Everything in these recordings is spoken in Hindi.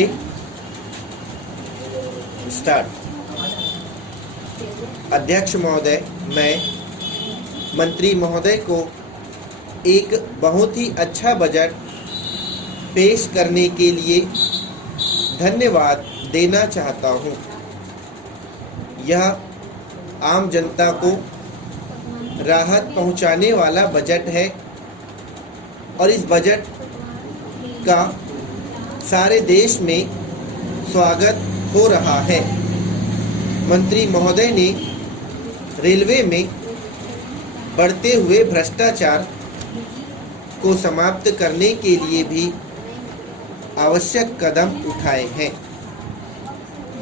Ready start. अध्यक्ष महोदय, मैं मंत्री महोदय को एक बहुत ही अच्छा बजट पेश करने के लिए धन्यवाद देना चाहता हूँ। यह आम जनता को राहत पहुँचाने वाला बजट है और इस बजट का सारे देश में स्वागत हो रहा है। मंत्री महोदय ने रेलवे में बढ़ते हुए भ्रष्टाचार को समाप्त करने के लिए भी आवश्यक कदम उठाए हैं।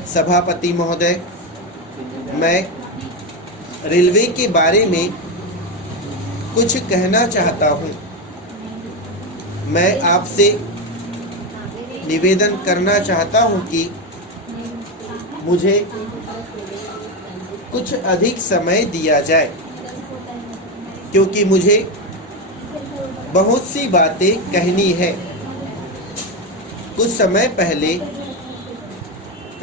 सभापति महोदय, मैं रेलवे के बारे में कुछ कहना चाहता हूँ। मैं आपसे निवेदन करना चाहता हूँ कि मुझे कुछ अधिक समय दिया जाए, क्योंकि मुझे बहुत सी बातें कहनी है। कुछ समय पहले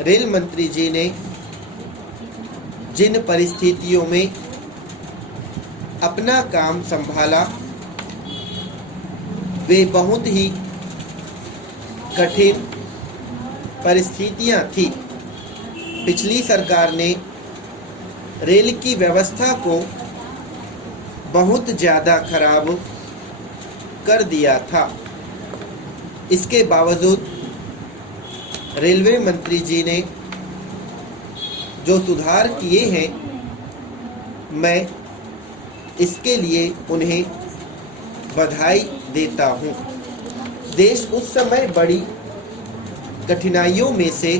रेल मंत्री जी ने जिन परिस्थितियों में अपना काम संभाला वे बहुत ही कठिन परिस्थितियां थी। पिछली सरकार ने रेल की व्यवस्था को बहुत ज़्यादा खराब कर दिया था। इसके बावजूद रेलवे मंत्री जी ने जो सुधार किए हैं, मैं इसके लिए उन्हें बधाई देता हूँ। देश उस समय बड़ी कठिनाइयों में से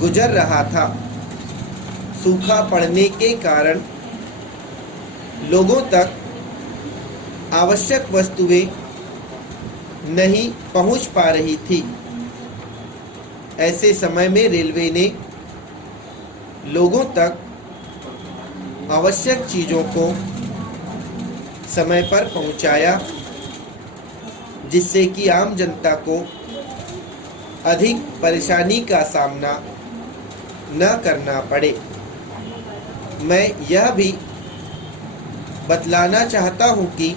गुजर रहा था। सूखा पड़ने के कारण लोगों तक आवश्यक वस्तुएं नहीं पहुंच पा रही थी। ऐसे समय में रेलवे ने लोगों तक आवश्यक चीज़ों को समय पर पहुंचाया, जिससे कि आम जनता को अधिक परेशानी का सामना न करना पड़े। मैं यह भी बतलाना चाहता हूँ कि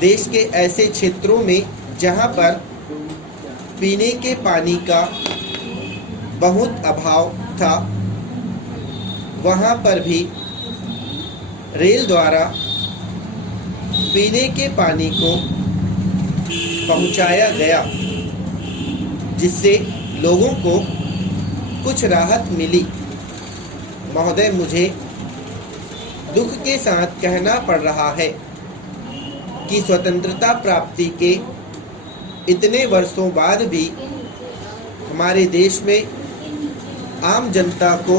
देश के ऐसे क्षेत्रों में जहाँ पर पीने के पानी का बहुत अभाव था, वहाँ पर भी रेल द्वारा पीने के पानी को पहुँचाया गया, जिससे लोगों को कुछ राहत मिली। महोदय, मुझे दुख के साथ कहना पड़ रहा है कि स्वतंत्रता प्राप्ति के इतने वर्षों बाद भी हमारे देश में आम जनता को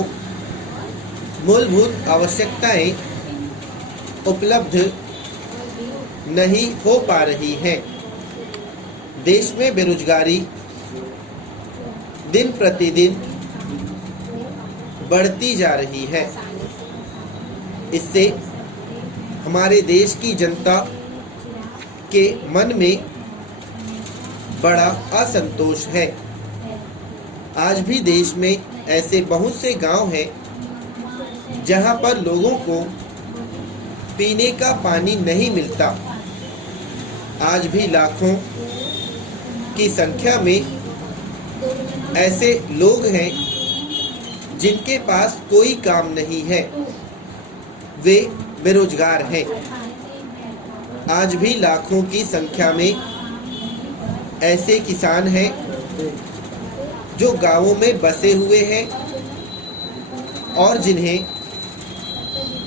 मूलभूत आवश्यकताएं उपलब्ध नहीं हो पा रही हैं। देश में बेरोजगारी दिन प्रतिदिन बढ़ती जा रही है। इससे हमारे देश की जनता के मन में बड़ा असंतोष है। आज भी देश में ऐसे बहुत से गांव हैं जहां पर लोगों को पीने का पानी नहीं मिलता। आज भी लाखों की संख्या में ऐसे लोग हैं जिनके पास कोई काम नहीं है, वे बेरोजगार हैं। आज भी लाखों की संख्या में ऐसे किसान हैं जो गांवों में बसे हुए हैं और जिन्हें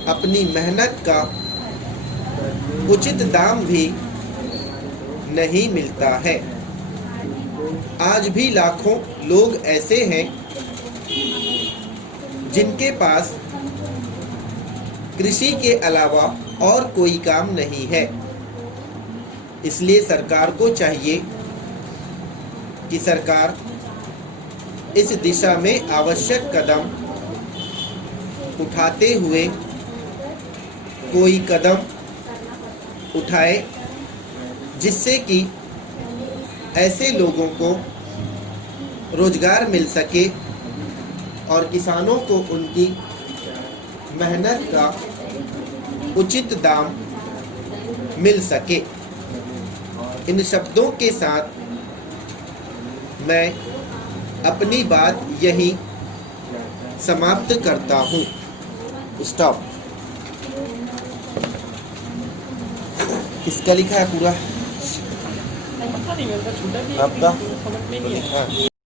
अपनी मेहनत का उचित दाम भी नहीं मिलता है। आज भी लाखों लोग ऐसे हैं जिनके पास कृषि के अलावा और कोई काम नहीं है। इसलिए सरकार को चाहिए कि सरकार इस दिशा में आवश्यक कदम उठाते हुए कोई कदम उठाए जिससे कि ऐसे लोगों को रोजगार मिल सके और किसानों को उनकी मेहनत का उचित दाम मिल सके। इन शब्दों के साथ मैं अपनी बात यहीं समाप्त करता हूँ। स्टॉप। किसका लिखा है पूरा? पता नहीं, मेरे को छूटा भी है, आपका? समझ में नहीं है। हाँ।